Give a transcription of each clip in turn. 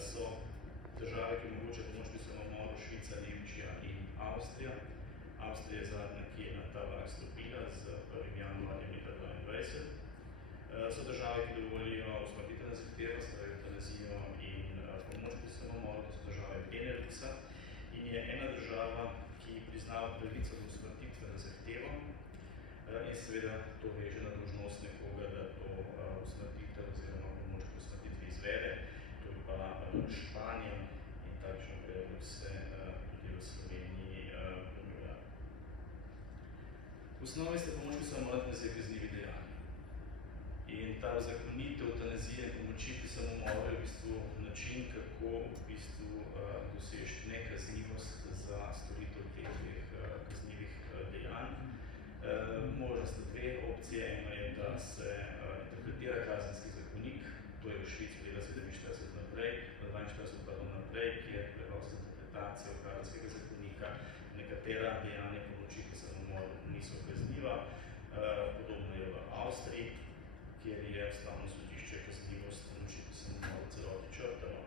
so države, ki omogočajo pomoč pri samomoru, Švica, Nemčija in Avstrija. Avstrija je zadnja, ki je na ta vlak stopila z 1. januarjem leta 2022. So države, ki dovolijo usmrtitveno zahtevo, torej evtanazijo in pomoč pri samomoru, to so države Beneluxa. In je ena država, ki priznava pravico do usmrtitve na zahtevo in seveda to veže na dolžnost nekoga, da to usmrtitev oziroma pomoč pri usmrtitvi izvede. To je pa Španija in takšen predlog se tudi v Sloveniji ponuja. V osnovi sta pomoč pri samomoru dve kaznivi dejanji. In ta uzakonitev evtanazije in pomoči pri samomoru je v bistvu način, kako v bistvu doseči nekaznivost za storitev teh dveh kaznivih dejanj. Možno sta dve opcije. Ena je, da se interpretira kazenski zakonik, to je v Švici leta 47 naprej, 42 pa naprej, kjer preprosto interpretacija kazenskega zakonika nekatera dejanja pomoči pri samomoru niso kazniva. Podobno je v Avstriji, kjer je Ustavno sodišče kaznivost pomoči pri samomoru v celoti črtalo.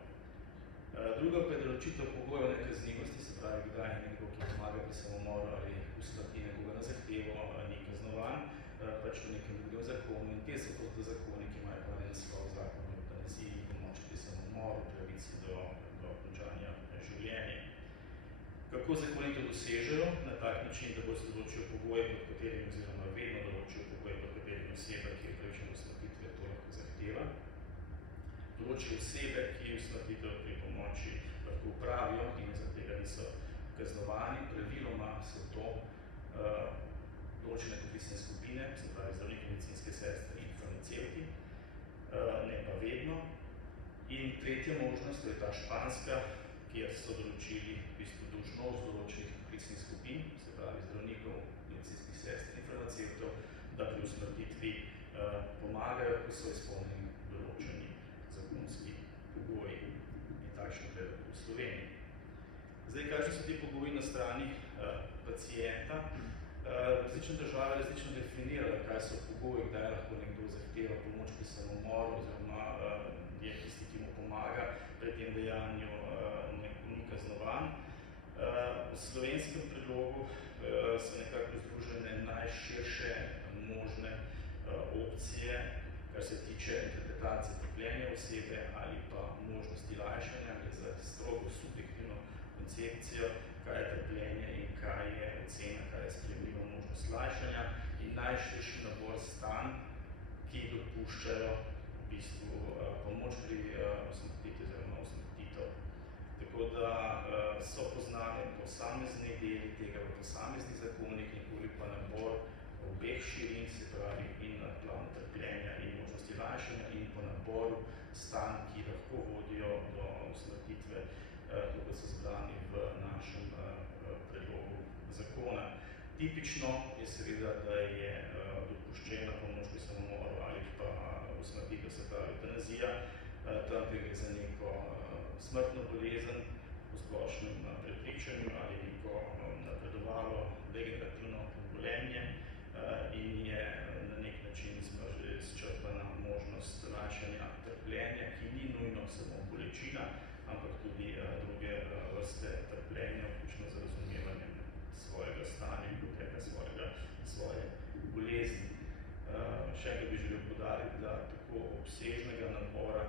Druga pa je določitev pogojev nekaznivosti, se pravi, kdaj je nekdo, ki pomaga pri samomoru ali usmrti nekoga na zahtevo, ni kaznovan, pač v nekem drugem zakonu. In te so to zakoni, ki imajo pa en naslov Zakon o evtanaziji, pomoči pri samomoru, pravici do končanja življenja. Kako zakoni to dosežejo? Na tak način, da bo se določijo pogoje, pod katerimi oziroma vedno določijo pogoje, pod katerimi oseba, ki je upravičena do usmrtitve, to lahko zahteva. Določijo osebe, ki usmrtitev pri pomoči lahko upravijo in zaradi tega niso kaznovani. Praviloma so to določene poklicne skupine, se pravi zdravniki, medicinske sestre in farmacevti, ne pa vedno. In tretja možnost, to je ta španska, kjer so določili v bistvu dolžnost določenih poklicnih skupin, se pravi zdravnikov, medicinskih sester in farmacevtov, da pri usmrtitvi pomagajo, ko so izpolnjeni določeni zakonski pogoji. In takšen predlog v Sloveniji. Zdaj, kakšni so ti pogoji na strani pacienta? Različne države različno definirajo, kaj so pogoji, kdaj lahko nekdo zahteva pomoč pri samomoru oziroma je tisti, ki mu pomaga pri tem dejanju, ni kaznovan. V slovenskem predlogu so nekako združene najširše možne opcije, kar se tiče interpretacije trpljenja osebe ali pa možnosti lajšanja, gre za strogo subjektivno koncepcijo, kaj je trpljenje in kaj je ocena, kaj je sprejemljiva možnost lajšanja in najširši nabor stanj, ki dopuščajo v bistvu pomoč pri usmrtitvi oziroma usmrtitev. Tako da so poznane posamezni deli tega v posameznih zakonih, nikoli pa nabor obeh širin, se pravi in na planu trpljenja in možnosti lajšanja in po naboru stanj, ki lahko vodijo do usmrtitve, kot so zbrani v našem predlogu zakona. Tipično je seveda, da je dopuščena pomoč pri samomoru ali pa usmrtitev, se pravi evtanazija, tam gre za neko smrtno bolezen v splošnem prepričanju ali neko napredovalo degenerativno obolenje in je na nek način izčrpana možnost lajšanja trpljenja, ki ni nujno samo bolečina, ampak tudi druge vrste trpljenja, vključno z razumevanjem svojega stanja in poteka svoje bolezni. Še enkrat bi želel poudariti, da tako obsežnega nabora